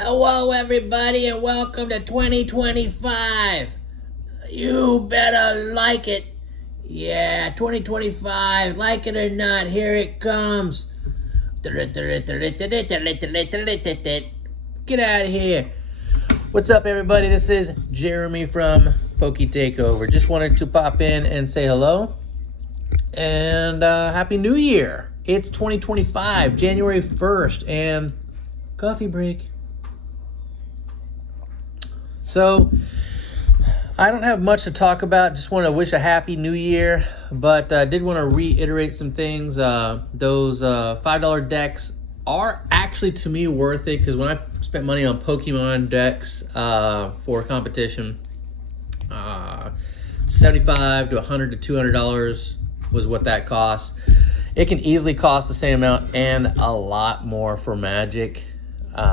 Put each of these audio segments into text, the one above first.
Hello, everybody, and welcome to 2025. You better like it. Yeah, 2025, like it or not, here it comes. Get out of here. What's up, everybody? This is Jeremy from Poke Takeover. Just wanted to pop in and say hello. And Happy New Year. It's 2025, January 1st, and coffee break. So, I don't have much to talk about. Just want to wish a happy new year. But I did want to reiterate some things. Those $5 decks are actually, to me, worth it. Because when I spent money on Pokemon decks for competition, $75 to $100 to $200 was what that cost. It can easily cost the same amount and a lot more for Magic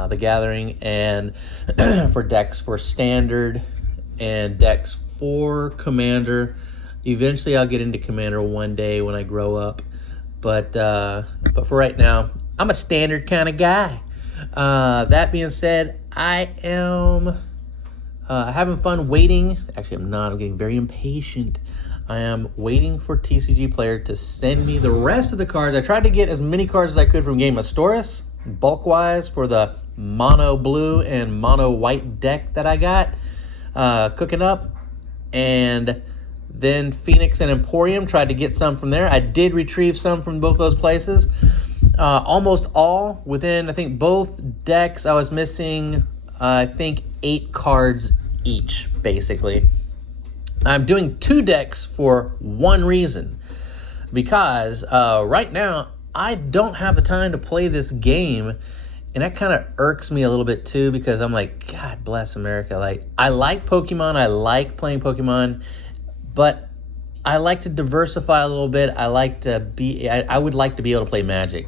the Gathering, and for decks for Standard and decks for Commander. Eventually I'll get into Commander one day when I grow up, but for right now I'm a Standard kind of guy. That being said, I am having fun waiting. Actually, I'm not. I'm getting very impatient. I am waiting for TCG Player to send me the rest of the cards. I tried to get as many cards as I could from Game of Storis, bulk-wise, for the mono blue and mono white deck that I got cooking up. And then Phoenix and Emporium, tried to get some from there. I did retrieve some from both those places. Almost all within, I think, both decks. I was missing, I think, 8 cards each, basically. I'm doing 2 decks for one reason. Because right now, I don't have the time to play this game. And that kind of irks me a little bit too, because I'm like, God bless America. Like, I like Pokemon. I like playing Pokemon. But I like to diversify a little bit. I would like to be able to play Magic.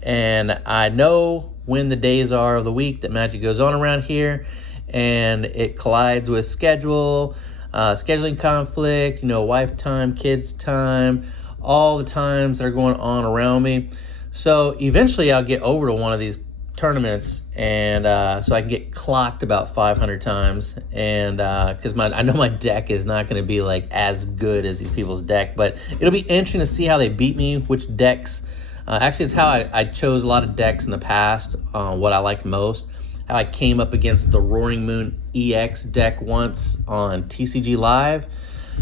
And I know when the days are of the week that Magic goes on around here, and it collides with scheduling conflict, wife time, kids time, all the times that are going on around me. So eventually I'll get over to one of these tournaments, and so I can get clocked about 500 times, and because I know my deck is not going to be like as good as these people's deck, but it'll be interesting to see how they beat me, which decks. Actually, it's how I chose a lot of decks in the past, what I liked most. How I came up against the Roaring Moon EX deck once on TCG Live.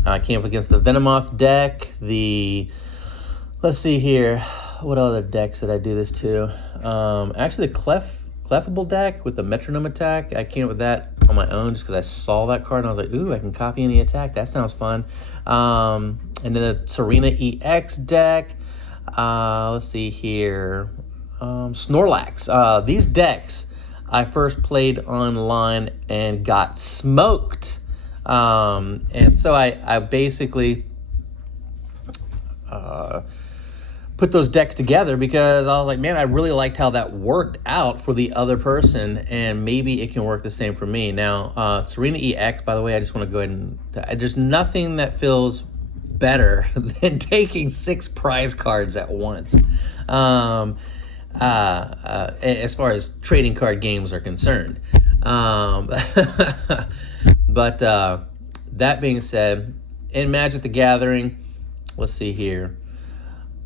I came up against the Venomoth deck, let's see here, what other decks did I do this to? Actually, the Clefable deck with the Metronome attack, I came up with that on my own just because I saw that card and I was like, ooh, I can copy any attack. That sounds fun. And then the Serena EX deck. Let's see here. Snorlax. These decks I first played online and got smoked. And so I basically put those decks together because I was like, man, I really liked how that worked out for the other person, and maybe it can work the same for me. Now, Serena EX, by the way, I just want to go ahead and... There's nothing that feels better than taking 6 prize cards at once. As far as trading card games are concerned. But that being said, in Magic the Gathering, let's see here.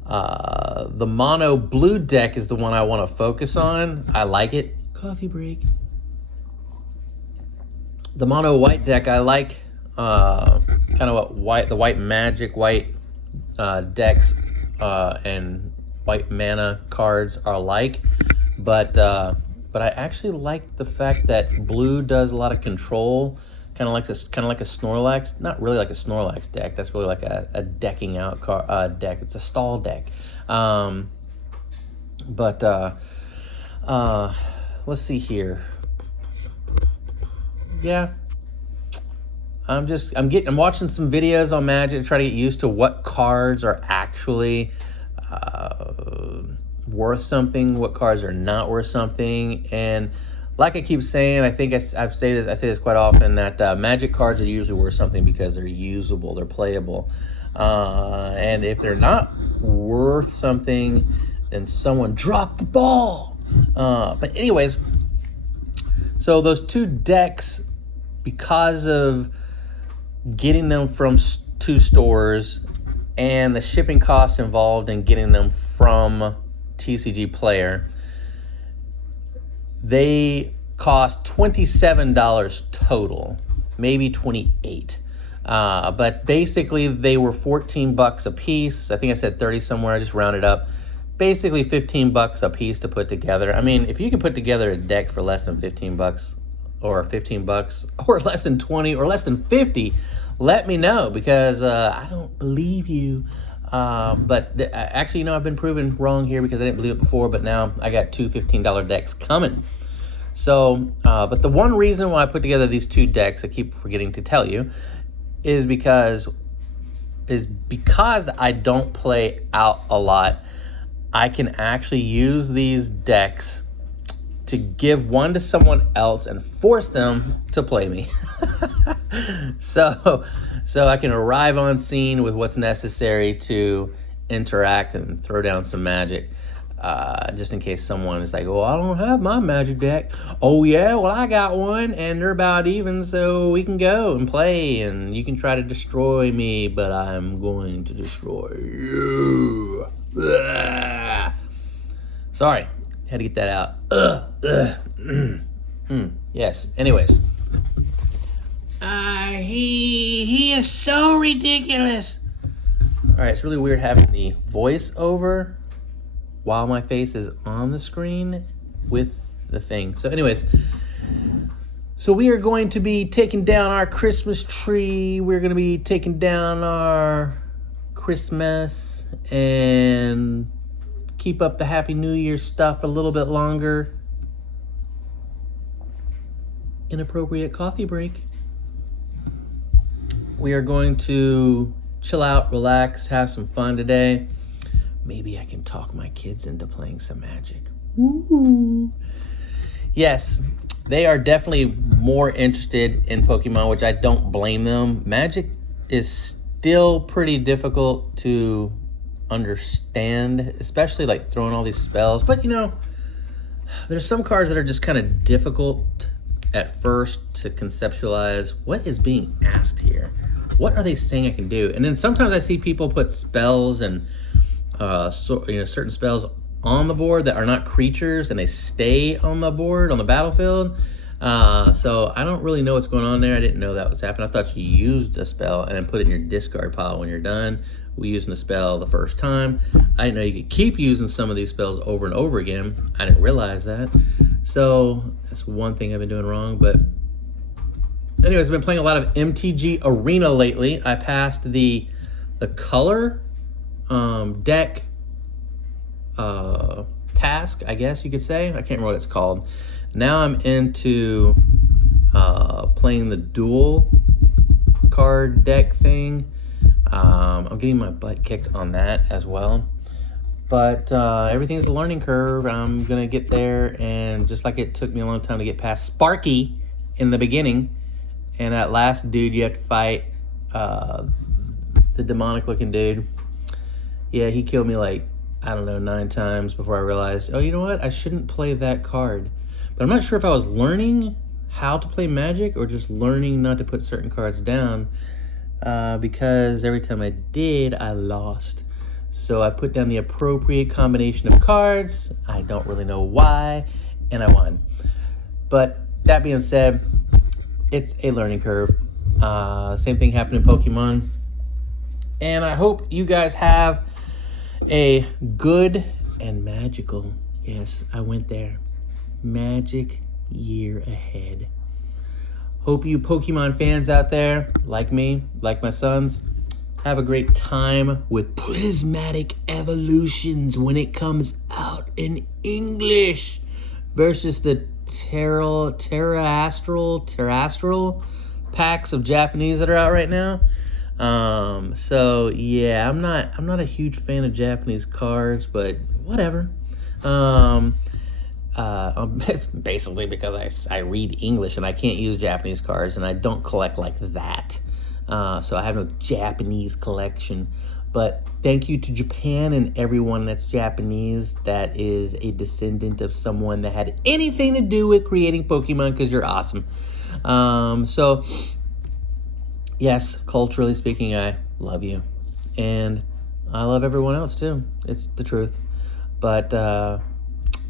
The mono blue deck is the one I want to focus on. I like it. Coffee break. The mono white deck, I like kind of what the white Magic white decks and white mana cards are like, but I actually like the fact that blue does a lot of control, kind of like a Snorlax. Not really like a Snorlax deck. That's really like a decking out deck. It's a stall deck. Let's see here. Yeah. I'm watching some videos on Magic to try to get used to what cards are actually worth something, what cards are not worth something. And like I keep saying, I think I say this quite often, that Magic cards are usually worth something because they're usable, they're playable. And if they're not worth something, then someone dropped the ball. But anyways, So those 2 decks, because of getting them from 2 stores and the shipping costs involved in getting them from TCG Player, they cost $27 total, maybe $28. But basically they were $14 a piece. I think I said 30 somewhere, I just rounded up. Basically $15 a piece to put together. I mean, if you can put together a deck for less than $15 or $15 or less than 20 or less than 50, let me know, because I don't believe you. Actually, I've been proven wrong here because I didn't believe it before, but now I got 2 $15 decks coming. So, but the one reason why I put together these 2 decks, I keep forgetting to tell you, is because I don't play out a lot. I can actually use these decks to give one to someone else and force them to play me. So I can arrive on scene with what's necessary to interact and throw down some magic. Just in case someone is like, oh, I don't have my magic deck. Oh yeah, well I got one and they're about even, so we can go and play and you can try to destroy me, but I'm going to destroy you. Blah. Sorry, had to get that out. Yes, anyways. He is so ridiculous. All right, it's really weird having the voice over while my face is on the screen with the thing. So anyways, so we are going to be taking down our Christmas tree. We're going to be taking down our Christmas and keep up the Happy New Year stuff a little bit longer. Inappropriate coffee break. We are going to chill out, relax, have some fun today. Maybe I can talk my kids into playing some Magic. Woo! Yes, they are definitely more interested in Pokemon, which I don't blame them. Magic is still pretty difficult to understand, especially like throwing all these spells. But there's some cards that are just kind of difficult at first to conceptualize. What is being asked here? What are they saying I can do? And then sometimes I see people put spells and certain spells on the board that are not creatures, and they stay on the board on the battlefield. So I don't really know what's going on there. I didn't know that was happening. I thought you used a spell and then put it in your discard pile when you're done using the spell the first time. I didn't know you could keep using some of these spells over and over again. I didn't realize that. So that's one thing I've been doing wrong. But anyways, I've been playing a lot of MTG Arena lately. I passed the color deck task, I guess you could say. I can't remember what it's called. Now I'm into playing the dual card deck thing. I'm getting my butt kicked on that as well. But everything's a learning curve. I'm going to get there, and just like it took me a long time to get past Sparky in the beginning, and that last dude you have to fight, the demonic looking dude. Yeah, he killed me like, 9 times before I realized, oh, you know what? I shouldn't play that card. But I'm not sure if I was learning how to play Magic or just learning not to put certain cards down, because every time I did, I lost. So I put down the appropriate combination of cards. I don't really know why, and I won. But that being said, it's a learning curve. Same thing happened in Pokemon. And I hope you guys have a good and magical, yes, I went there, magic year ahead. Hope you Pokemon fans out there, like me, like my sons, have a great time with Prismatic Evolutions when it comes out in English versus the Terrestrial packs of Japanese that are out right now. So yeah, I'm not a huge fan of Japanese cards, but whatever. Basically because I read English and I can't use Japanese cards, and I don't collect like that. So I have no Japanese collection. But thank you to Japan and everyone that's Japanese that is a descendant of someone that had anything to do with creating Pokemon, because you're awesome. So, yes, culturally speaking, I love you. And I love everyone else too. It's the truth. But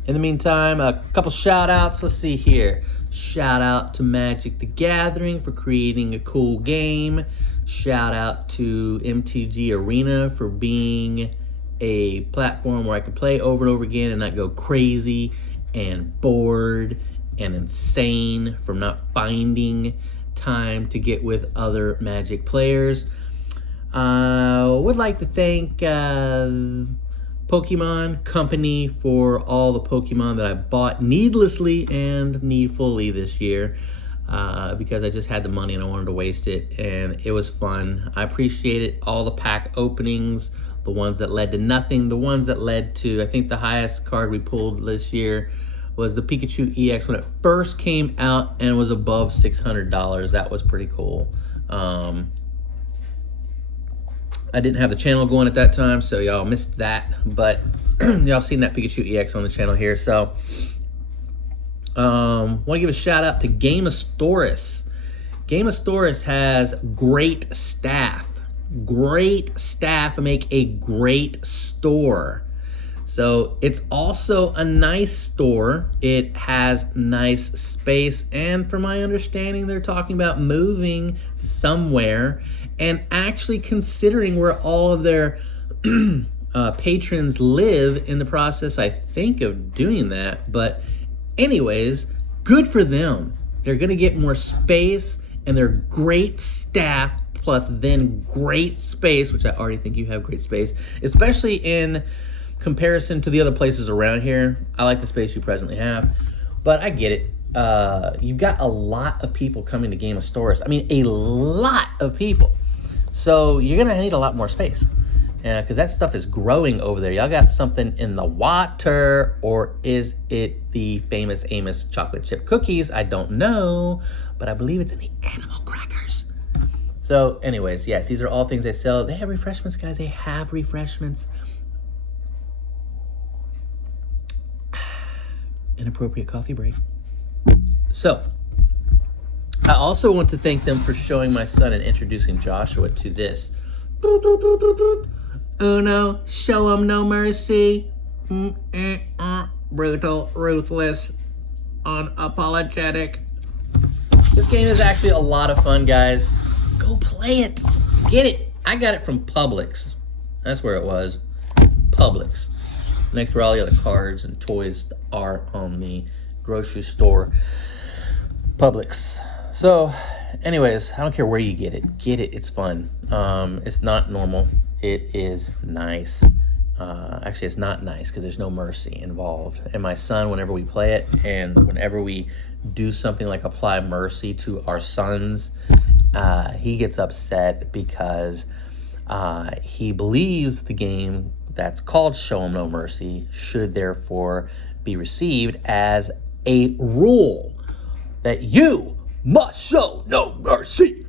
in the meantime, a couple shout outs. Let's see here. Shout out to Magic the Gathering for creating a cool game. Shout out to MTG Arena for being a platform where I can play over and over again and not go crazy and bored and insane from not finding time to get with other Magic players. Would like to thank Pokemon Company for all the Pokemon that I bought needlessly and needfully this year, because I just had the money and I wanted to waste it, and it was fun. I appreciated all the pack openings, the ones that led to nothing, the ones that led to, I think the highest card we pulled this year was the Pikachu EX when it first came out and was above $600. That was pretty cool. I didn't have the channel going at that time, so y'all missed that. But y'all seen that Pikachu EX on the channel here. So, want to give a shout out to Gameasaurus. Gameasaurus has great staff. Great staff make a great store. So it's also a nice store. It has nice space, and from my understanding, they're talking about moving somewhere and actually considering where all of their patrons live in the process, I think, of doing that. But anyways, good for them. They're gonna get more space, and they're great staff, plus then great space, which I already think you have great space, especially in comparison to the other places around here. I like the space you presently have, but I get it. You've got a lot of people coming to Gameasaurus. I mean, a lot of people. So you're gonna need a lot more space, because that stuff is growing over there. Y'all got something in the water, or is it the famous Amos chocolate chip cookies? I don't know, but I believe it's in the animal crackers. So anyways, yes, these are all things they sell. They have refreshments, guys. They have refreshments. Inappropriate coffee break. So, I also want to thank them for showing my son and introducing Joshua to this. Uno, show him no mercy. Brutal, ruthless, unapologetic. This game is actually a lot of fun, guys. Go play it. Get it. I got it from Publix. That's where it was. Publix. Next where all the other cards and toys are on the grocery store. Publix. So, anyways, I don't care where you get it. Get it. It's fun. It's not normal. It is nice. Actually, it's not nice because there's no mercy involved. And my son, whenever we play it and whenever we do something like apply mercy to our sons, he gets upset because he believes the game that's called Show 'em No Mercy should therefore be received as a rule that you must show no mercy.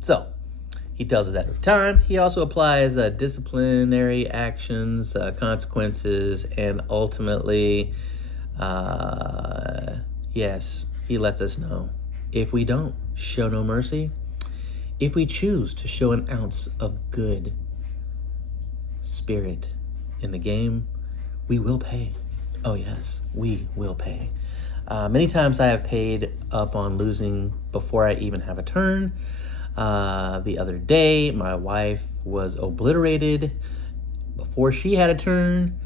So he tells us that every time. He also applies disciplinary actions, consequences, and ultimately, yes, he lets us know if we don't show no mercy, if we choose to show an ounce of good spirit in the game, we will pay. Oh yes, we will pay. Many times I have paid up on losing before I even have a turn. The other day, my wife was obliterated before she had a turn.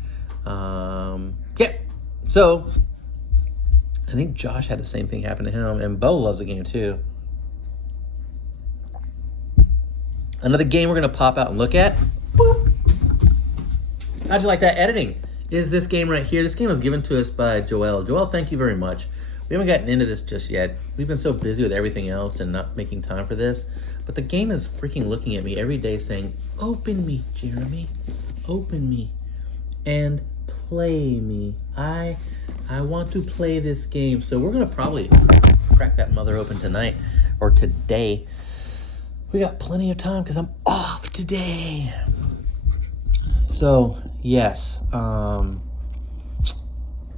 Yeah, so I think Josh had the same thing happen to him, and Bo loves the game too. Another game we're gonna pop out and look at. Boop. How'd you like that editing? Is this game right here. This game was given to us by Joel. Joel, thank you very much. We haven't gotten into this just yet. We've been so busy with everything else and not making time for this. But the game is freaking looking at me every day saying, open me, Jeremy. Open me and play me. I want to play this game. So we're going to probably crack that mother open tonight or today. we got plenty of time because I'm off today. So, yes.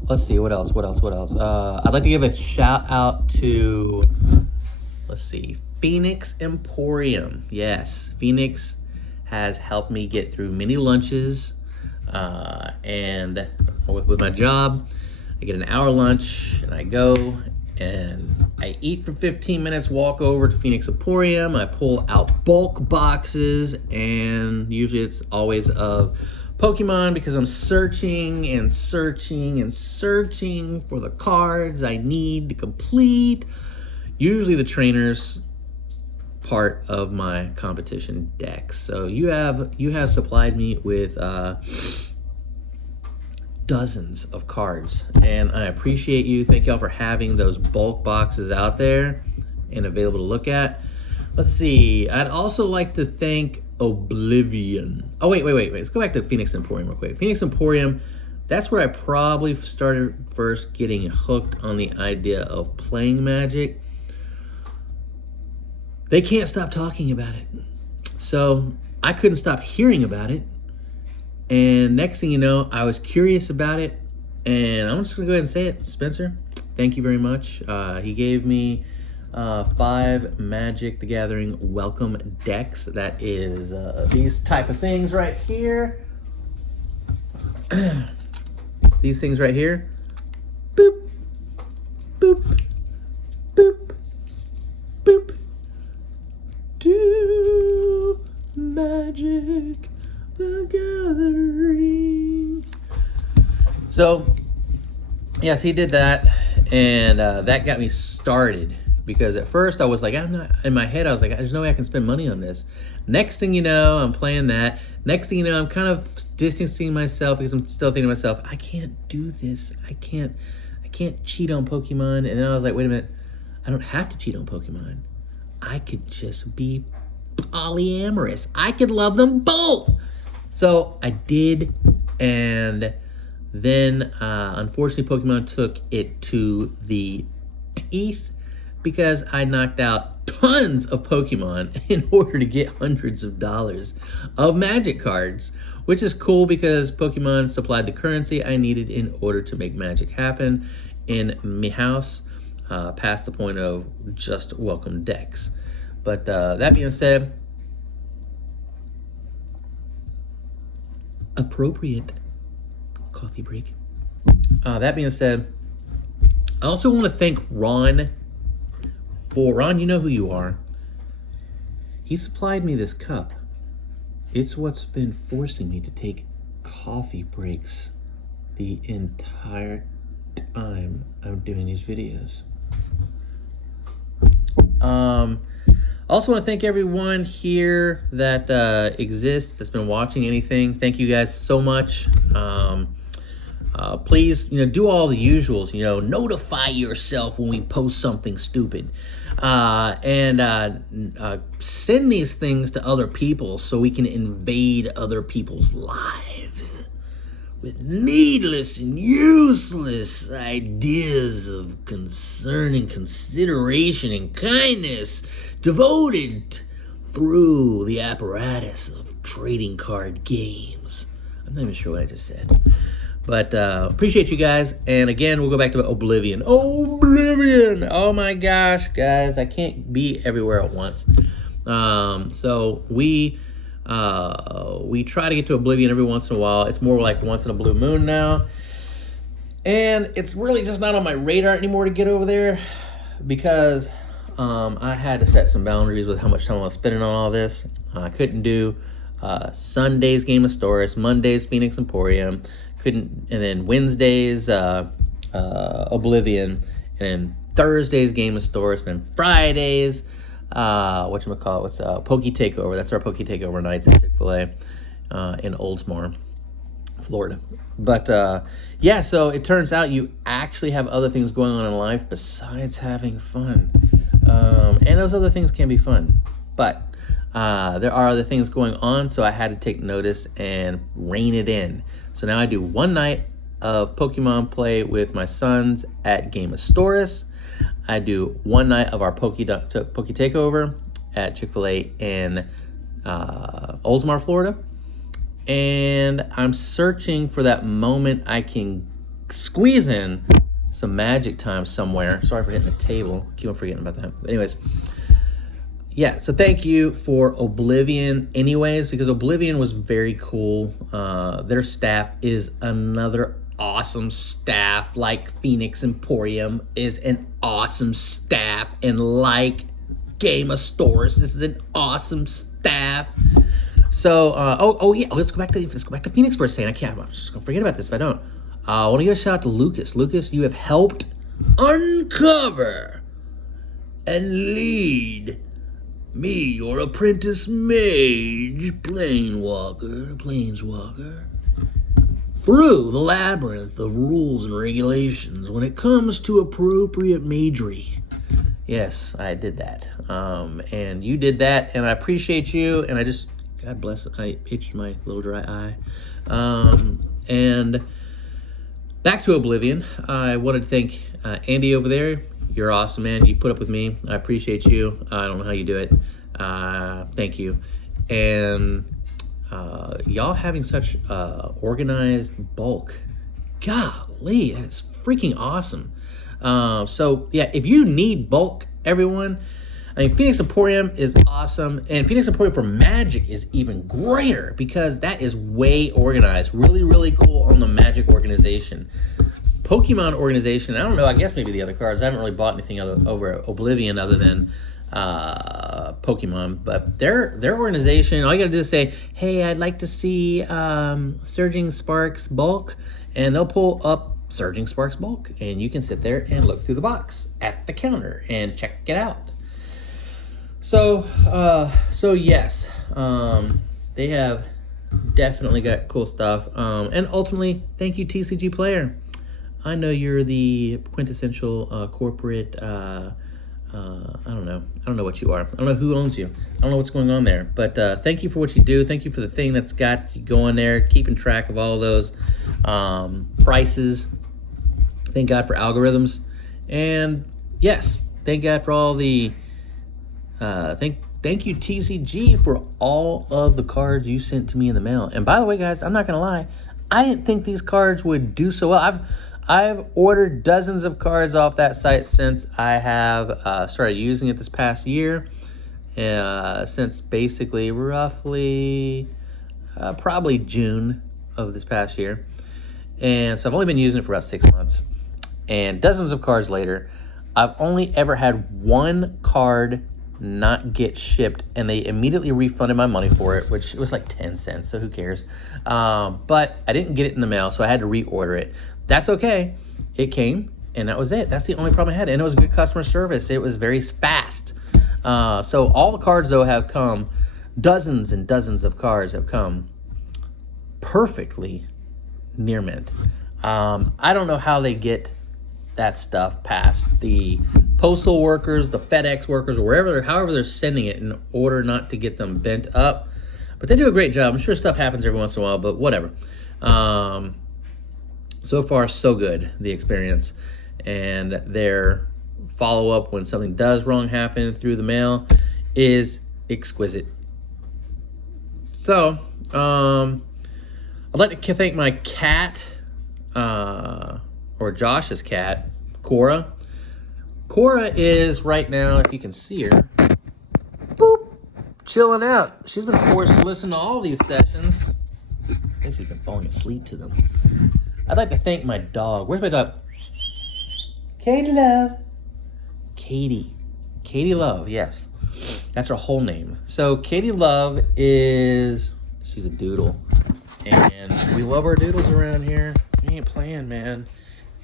Let's see, what else? I'd like to give a shout out to, let's see, Phoenix Emporium. Yes, Phoenix has helped me get through many lunches. And with my job, I get an hour lunch and I go and I eat for 15 minutes, walk over to Phoenix Emporium. I pull out bulk boxes, and usually it's always of Pokemon because I'm searching for the cards I need to complete. Usually the trainers part of my competition decks. So you have supplied me with dozens of cards, and I appreciate you. Thank y'all for having those bulk boxes out there and available to look at. Let's see. I'd also like to thank Oblivion. Oh, wait. Let's go back to Phoenix Emporium real quick. Phoenix Emporium, that's where I probably started first getting hooked on the idea of playing Magic. They can't stop talking about it. So I couldn't stop hearing about it. And next thing you know, I was curious about it. And I'm just going to go ahead and say it. Spencer, thank you very much. He gave me 5 Magic the Gathering welcome decks. That is these type of things right here. These things right here. Boop, boop, boop, boop. To Magic the Gathering. So, yes, he did that, and that got me started. Because at first I was like, in my head I was like, there's no way I can spend money on this. Next thing you know, I'm playing that. Next thing you know, I'm kind of distancing myself because I'm still thinking to myself, I can't do this. I can't cheat on Pokemon. And then I was like, wait a minute, I don't have to cheat on Pokemon. I could just be polyamorous. I could love them both. So I did, and then unfortunately Pokemon took it to the teeth because I knocked out tons of Pokemon in order to get hundreds of dollars of Magic cards, which is cool because Pokemon supplied the currency I needed in order to make Magic happen in my house, past the point of just welcome decks. But that being said, appropriate coffee break. That being said, I also want to thank Ron. Ron, you know who you are. He supplied me this cup. It's what's been forcing me to take coffee breaks the entire time I'm doing these videos. I also want to thank everyone here that exists, that's been watching anything. Thank you guys so much. Please, do all the usuals. Notify yourself when we post something stupid, and send these things to other people so we can invade other people's lives with needless and useless ideas of concern and consideration and kindness devoted through the apparatus of trading card games. I'm not even sure what I just said. But appreciate you guys. And again, we'll go back to Oblivion. Oblivion! Oh my gosh, guys. I can't be everywhere at once. So we try to get to Oblivion every once in a while. It's more like once in a blue moon now. And it's really just not on my radar anymore to get over there because I had to set some boundaries with how much time I was spending on all this. I couldn't do Sunday's Game of Stories, Monday's Phoenix Emporium, and then Wednesday's Oblivion, and then Thursday's Game of Stories, and then Fridays, Poke Takeover. That's our Poke Takeover nights at Chick-fil-A in Oldsmar, Florida. But so it turns out you actually have other things going on in life besides having fun. And those other things can be fun. But there are other things going on, so I had to take notice and rein it in. So now I do one night of Pokemon play with my sons at Game of Stories. I do one night of our Poke Takeover at Chick-fil-A in Oldsmar, Florida. And I'm searching for that moment I can squeeze in some magic time somewhere. Sorry for hitting the table. Keep on forgetting about that. But anyways, yeah, so thank you for Oblivion anyways, because Oblivion was very cool. Their staff is another awesome staff. Like Phoenix Emporium is an awesome staff. And like Game of Stores, this is an awesome staff. So, yeah, let's go back to Phoenix for a second. I'm just gonna forget about this if I don't. I want to give a shout out to Lucas. Lucas, you have helped uncover and lead me, your apprentice mage, Planeswalker, through the labyrinth of rules and regulations when it comes to appropriate magery. Yes, I did that. And you did that, and I appreciate you, and God bless it, I itched my little dry eye. And back to Oblivion, I wanted to thank Andy over there. You're awesome, man. You put up with me. I appreciate you. I don't know how you do it. Thank you. And y'all having such organized bulk. Golly, that's freaking awesome. So, yeah, if you need bulk, everyone, I mean, Phoenix Emporium is awesome, and Phoenix Emporium for Magic is even greater because that is way organized. Really, really cool on the Magic organization. Pokemon organization, I don't know, I guess maybe the other cards. I haven't really bought anything over Oblivion other than Pokemon, but their organization, all you gotta do is say, hey, I'd like to see Surging Sparks bulk, and they'll pull up Surging Sparks bulk, and you can sit there and look through the box at the counter and check it out. So yes, they have definitely got cool stuff. And ultimately, thank you, TCG Player. I know you're the quintessential corporate. I don't know what you are. I don't know who owns you. I don't know what's going on there. But thank you for what you do. Thank you for the thing that's got you going there, keeping track of all those prices. Thank God for algorithms. And yes, thank God for all the. Thank you, TCG, for all of the cards you sent to me in the mail. And by the way, guys, I'm not gonna lie, I didn't think these cards would do so well. I've ordered dozens of cards off that site since I have started using it this past year. Since basically roughly probably June of this past year. And so I've only been using it for about 6 months. And dozens of cards later, I've only ever had one card not get shipped, and they immediately refunded my money for it, which it was like 10 cents, so who cares? But I didn't get it in the mail, so I had to reorder it. That's okay. It came, and that was it. That's the only problem I had, and it was good customer service. It was very fast. So all the cards, though, have come. Dozens and dozens of cards have come perfectly near mint. I don't know how they get that stuff past the postal workers, the FedEx workers, or however they're sending it in order not to get them bent up. But they do a great job. I'm sure stuff happens every once in a while, but whatever. So far, so good, the experience. And their follow-up when something does wrong happen through the mail is exquisite. So, I'd like to thank my cat, or Josh's cat, Cora. Cora is right now, if you can see her, boop, chilling out. She's been forced to listen to all these sessions. I think she's been falling asleep to them. I'd like to thank my dog. Where's my dog? Katie Love. Katie Love, yes. That's her whole name. So Katie Love she's a doodle. And we love our doodles around here. We ain't playing, man.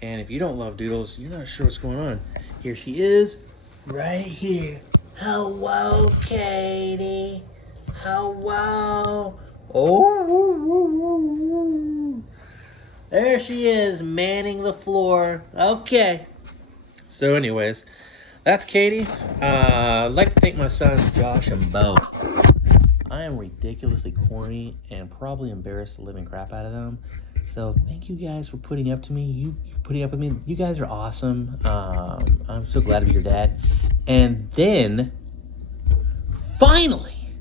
And if you don't love doodles, you're not sure what's going on. Here she is, right here. Hello, Katie. Hello. Oh, there she is, manning the floor. Okay. So anyways, that's Katie. I'd like to thank my sons, Josh and Bo. I am ridiculously corny and probably embarrassed the living crap out of them. So thank you guys for putting up to me. You putting up with me. You guys are awesome. I'm so glad to be your dad. And then finally,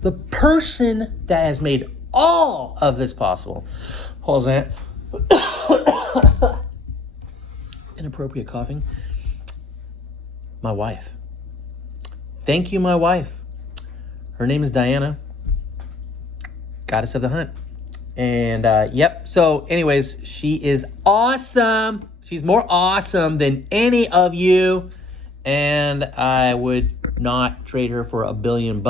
the person that has made all of this possible. Hold on. Inappropriate coughing. My wife. Thank you, my wife. Her name is Diana, goddess of the hunt. And yep, so anyways, she is awesome. She's more awesome than any of you. And I would not trade her for $1 billion.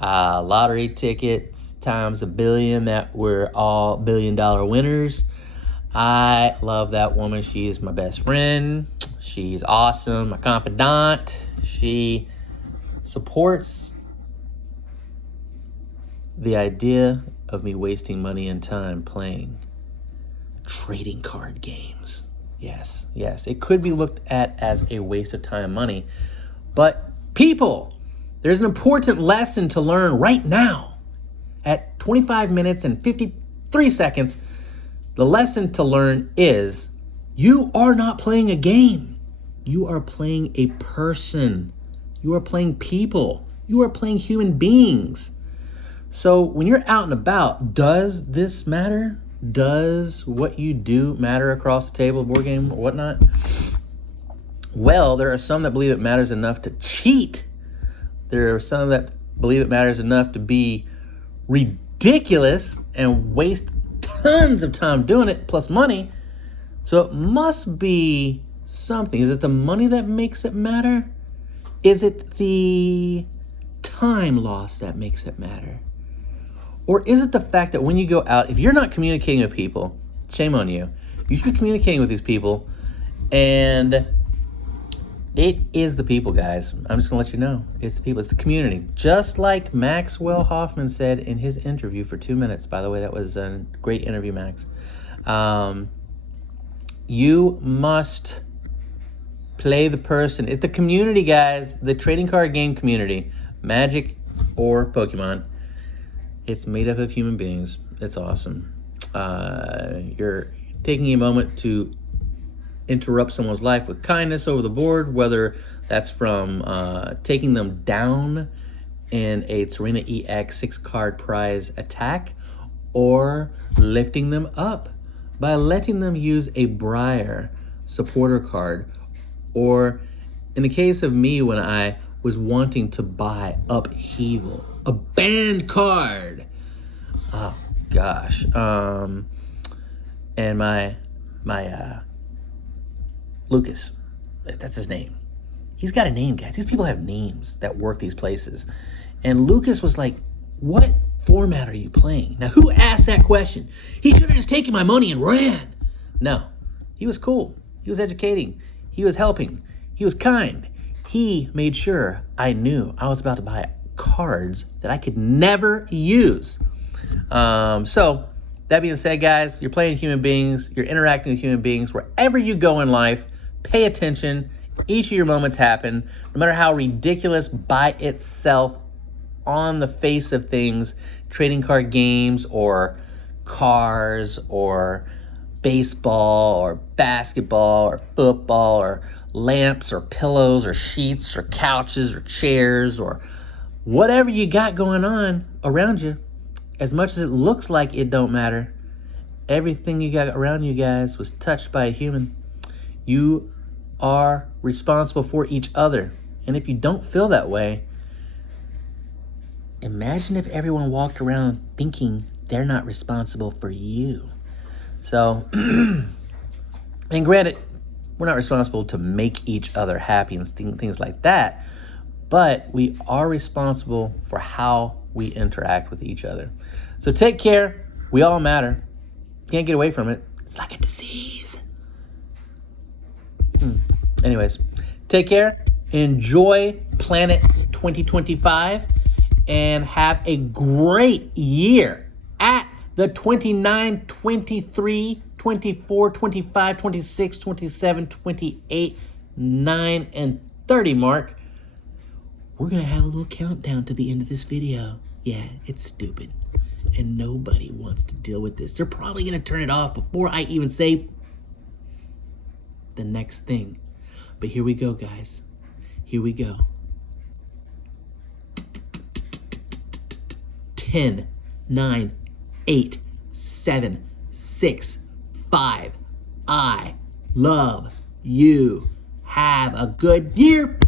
Lottery tickets times $1 billion, that we're all $1 billion winners. I love that woman. She is my best friend. She's awesome, my confidant. She supports the idea of me wasting money and time playing trading card games. Yes, it could be looked at as a waste of time and money, but people, there's an important lesson to learn right now. At 25 minutes and 53 seconds, the lesson to learn is you are not playing a game. You are playing a person. You are playing people. You are playing human beings. So when you're out and about, does this matter? Does what you do matter across the table, board game or whatnot? Well, there are some that believe it matters enough to cheat. There are some that believe it matters enough to be ridiculous and waste tons of time doing it, plus money. So it must be something. Is it the money that makes it matter? Is it the time loss that makes it matter? Or is it the fact that when you go out, if you're not communicating with people, shame on you. You should be communicating with these people. And it is the people, guys. I'm just going to let you know. It's the people. It's the community. Just like Maxwell Hoffman said in his interview for 2 minutes. By the way, that was a great interview, Max. You must play the person. It's the community, guys. The trading card game community. Magic or Pokemon. It's made up of human beings. It's awesome. You're taking a moment to interrupt someone's life with kindness over the board, whether that's from taking them down in a Serena EX 6-card prize attack or lifting them up by letting them use a Briar supporter card, or in the case of me when I was wanting to buy Upheaval, a banned card. Oh gosh. And my Lucas, that's his name. He's got a name, guys. These people have names that work these places. And Lucas was like, what format are you playing? Now, who asked that question? He should have just taken my money and ran. No, he was cool. He was educating. He was helping. He was kind. He made sure I knew I was about to buy cards that I could never use. So that being said, guys, you're playing human beings. You're interacting with human beings. Wherever you go in life, pay attention. Each of your moments happen, no matter how ridiculous by itself on the face of things, trading card games or cars or baseball or basketball or football or lamps or pillows or sheets or couches or chairs or whatever you got going on around you. As much as it looks like it don't matter, everything you got around you guys was touched by a human. You are responsible for each other. And if you don't feel that way, imagine if everyone walked around thinking they're not responsible for you. So, and granted, we're not responsible to make each other happy and things like that, but we are responsible for how we interact with each other. So take care. We all matter. Can't get away from it. It's like a disease. Anyways, take care. Enjoy Planet 2025 and have a great year at the 29, 23, 24, 25, 26, 27, 28, 9, and 30 mark. We're going to have a little countdown to the end of this video. Yeah, it's stupid. And nobody wants to deal with this. They're probably going to turn it off before I even say the next thing. But here we go, guys. Here we go. 10, 9, 8, 7, 6, 5. I love you. Have a good year.